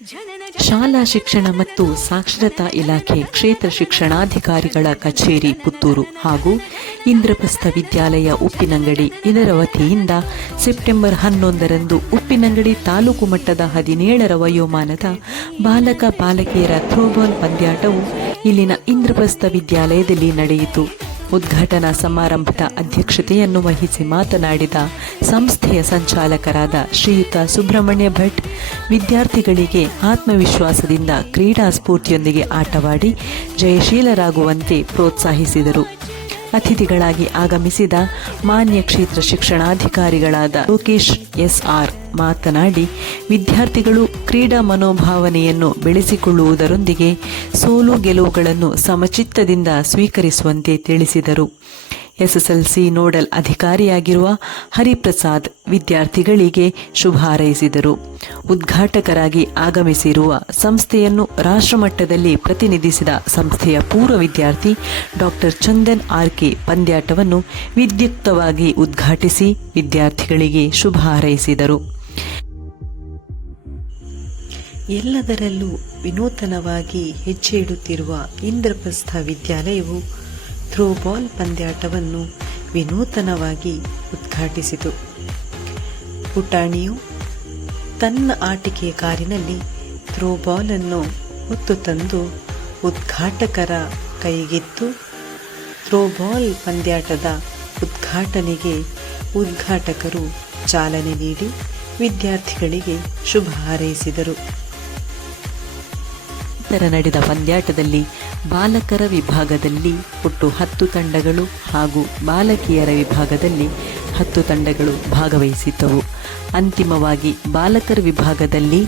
ಶಾಲಾ ಶಿಕ್ಷಣ ಮತ್ತು ಸಾಕ್ಷರತಾ ಇಲಾಖೆ ಕ್ಷೇತ್ರ ಶಿಕ್ಷಣಾಧಿಕಾರಿಗಳ ಕಚೇರಿ ಪುತ್ತೂರು ಹಾಗೂ ಇಂದ್ರಪ್ರಸ್ಥ ವಿದ್ಯಾಲಯ ಉಪ್ಪಿನಂಗಡಿ ಇದರ ವತಿಯಿಂದ ಸೆಪ್ಟೆಂಬರ್ 11ರಂದು ಉಪ್ಪಿನಂಗಡಿ ತಾಲೂಕು ಮಟ್ಟದ 17ರ ವಯೋಮಾನದ ಬಾಲಕ ಬಾಲಕಿಯರ ಥ್ರೋಬಾಲ್ ಪಂದ್ಯಾಟವು ಇಲ್ಲಿನ ಇಂದ್ರಪ್ರಸ್ಥ ವಿದ್ಯಾಲಯದಲ್ಲಿ ನಡೆಯಿತು. ಉದ್ಘಾಟನಾ ಸಮಾರಂಭದ ಅಧ್ಯಕ್ಷತೆಯನ್ನು ವಹಿಸಿ ಮಾತನಾಡಿದ ಸಂಸ್ಥೆಯ ಸಂಚಾಲಕರಾದ ಶ್ರೀಯುತ ಸುಬ್ರಹ್ಮಣ್ಯ ಭಟ್, ವಿದ್ಯಾರ್ಥಿಗಳಿಗೆ ಆತ್ಮವಿಶ್ವಾಸದಿಂದ ಕ್ರೀಡಾ ಸ್ಫೂರ್ತಿಯೊಂದಿಗೆ ಆಟವಾಡಿ ಜಯಶೀಲರಾಗುವಂತೆ ಪ್ರೋತ್ಸಾಹಿಸಿದರು. ಅತಿಥಿಗಳಾಗಿ ಆಗಮಿಸಿದ ಮಾನ್ಯ ಕ್ಷೇತ್ರ ಶಿಕ್ಷಣಾಧಿಕಾರಿಗಳಾದ ಲೋಕೇಶ್ SR ಮಾತನಾಡಿ, ವಿದ್ಯಾರ್ಥಿಗಳು ಕ್ರೀಡಾ ಮನೋಭಾವನೆಯನ್ನು ಬೆಳೆಸಿಕೊಳ್ಳುವುದರೊಂದಿಗೆ ಸೋಲು ಗೆಲುವುಗಳನ್ನು ಸಮಚಿತ್ತದಿಂದ ಸ್ವೀಕರಿಸುವಂತೆ ತಿಳಿಸಿದರು. SSLC ನೋಡಲ್ ಅಧಿಕಾರಿಯಾಗಿರುವ ಹರಿಪ್ರಸಾದ್ ವಿದ್ಯಾರ್ಥಿಗಳಿಗೆ ಶುಭ ಹಾರೈಸಿದರು. ಉದ್ಘಾಟಕರಾಗಿ ಆಗಮಿಸಿರುವ ಸಂಸ್ಥೆಯನ್ನು ರಾಷ್ಟ್ರಮಟ್ಟದಲ್ಲಿ ಪ್ರತಿನಿಧಿಸಿದ ಸಂಸ್ಥೆಯ ಪೂರ್ವ ವಿದ್ಯಾರ್ಥಿ ಡಾಕ್ಟರ್ ಚಂದನ್ RK ಪಂದ್ಯಾಟವನ್ನು ವಿದ್ಯುಕ್ತವಾಗಿ ಉದ್ಘಾಟಿಸಿ ವಿದ್ಯಾರ್ಥಿಗಳಿಗೆ ಶುಭ ಹಾರೈಸಿದರು. ಎಲ್ಲದರಲ್ಲೂ ವಿನೂತನವಾಗಿ ಹೆಜ್ಜೆ ಇಡುತ್ತಿರುವ ಇಂದ್ರಪ್ರಸ್ಥ ವಿದ್ಯಾಲಯವು ಥ್ರೋಬಾಲ್ ಪಂದ್ಯಾಟವನ್ನು ವಿನೂತನವಾಗಿ ಉದ್ಘಾಟಿಸಿತು. ಪುಟಾಣಿಯು ತನ್ನ ಆಟಿಕೆಯ ಕಾರಿನಲ್ಲಿ ಥ್ರೋಬಾಲ್ ಅನ್ನು ಹೊತ್ತು ತಂದು ಉದ್ಘಾಟಕರ ಕೈಗಿತ್ತು. ಥ್ರೋಬಾಲ್ ಪಂದ್ಯಾಟದ ಉದ್ಘಾಟನೆಗೆ ಉದ್ಘಾಟಕರು ಚಾಲನೆ ನೀಡಿ ವಿದ್ಯಾರ್ಥಿಗಳಿಗೆ ಶುಭ ಹಾರೈಸಿದರು. ನಂತರ ನಡೆದ ಪಂದ್ಯಾಟದಲ್ಲಿ ಬಾಲಕರ ವಿಭಾಗದಲ್ಲಿ ಒಟ್ಟು 10 ತಂಡಗಳು ಹಾಗೂ ಬಾಲಕಿಯರ ವಿಭಾಗದಲ್ಲಿ 10 ತಂಡಗಳು ಭಾಗವಹಿಸಿದ್ದವು. ಅಂತಿಮವಾಗಿ ಬಾಲಕರ ವಿಭಾಗದಲ್ಲಿ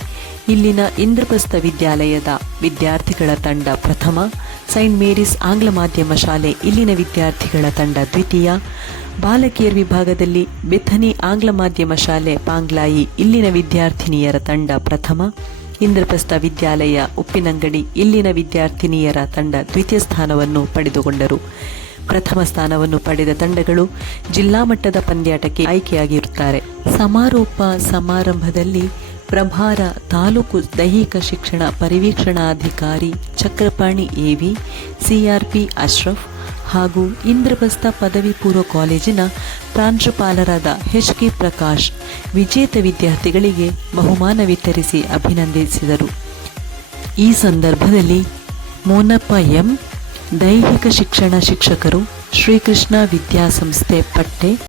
ಇಲ್ಲಿನ ಇಂದ್ರಪ್ರಸ್ಥ ವಿದ್ಯಾಲಯದ ವಿದ್ಯಾರ್ಥಿಗಳ ತಂಡ ಪ್ರಥಮ, ಸೈಂಟ್ ಮೇರೀಸ್ ಆಂಗ್ಲ ಮಾಧ್ಯಮ ಶಾಲೆ ಇಲ್ಲಿನ ವಿದ್ಯಾರ್ಥಿಗಳ ತಂಡ ದ್ವಿತೀಯ, ಬಾಲಕಿಯರ ವಿಭಾಗದಲ್ಲಿ ಬೆಥನಿ ಆಂಗ್ಲ ಮಾಧ್ಯಮ ಶಾಲೆ ಪಾಂಗ್ಲಾಯಿ ಇಲ್ಲಿನ ವಿದ್ಯಾರ್ಥಿನಿಯರ ತಂಡ ಪ್ರಥಮ, ಇಂದ್ರಪ್ರಸ್ಥ ವಿದ್ಯಾಲಯ ಉಪ್ಪಿನಂಗಡಿ ಇಲ್ಲಿನ ವಿದ್ಯಾರ್ಥಿನಿಯರ ತಂಡ ದ್ವಿತೀಯ ಸ್ಥಾನವನ್ನು ಪಡೆದುಕೊಂಡರು. ಪ್ರಥಮ ಸ್ಥಾನವನ್ನು ಪಡೆದ ತಂಡಗಳು ಜಿಲ್ಲಾ ಮಟ್ಟದ ಪಂದ್ಯಾಟಕ್ಕೆ ಆಯ್ಕೆಯಾಗಿರುತ್ತಾರೆ. ಸಮಾರೋಪ ಸಮಾರಂಭದಲ್ಲಿ ಪ್ರಭಾರ ತಾಲೂಕು ದೈಹಿಕ ಶಿಕ್ಷಣ ಪರಿವೀಕ್ಷಣಾಧಿಕಾರಿ ಚಕ್ರಪಾಣಿ AV, CRP ಅಶ್ರಫ್ ಹಾಗೂ ಇಂದ್ರಪ್ರಸ್ಥ ಪದವಿ ಪೂರ್ವ ಕಾಲೇಜಿನ ಪ್ರಾಂಶುಪಾಲರಾದ HK ಪ್ರಕಾಶ್ ವಿಜೇತ ವಿದ್ಯಾರ್ಥಿಗಳಿಗೆ ಬಹುಮಾನ ವಿತರಿಸಿ ಅಭಿನಂದಿಸಿದರು. ಈ ಸಂದರ್ಭದಲ್ಲಿ ಮೋನಪ್ಪ M, ದೈಹಿಕ ಶಿಕ್ಷಣ ಶಿಕ್ಷಕರು, ಶ್ರೀಕೃಷ್ಣ ವಿದ್ಯಾಸಂಸ್ಥೆ ಪಟ್ಟೆ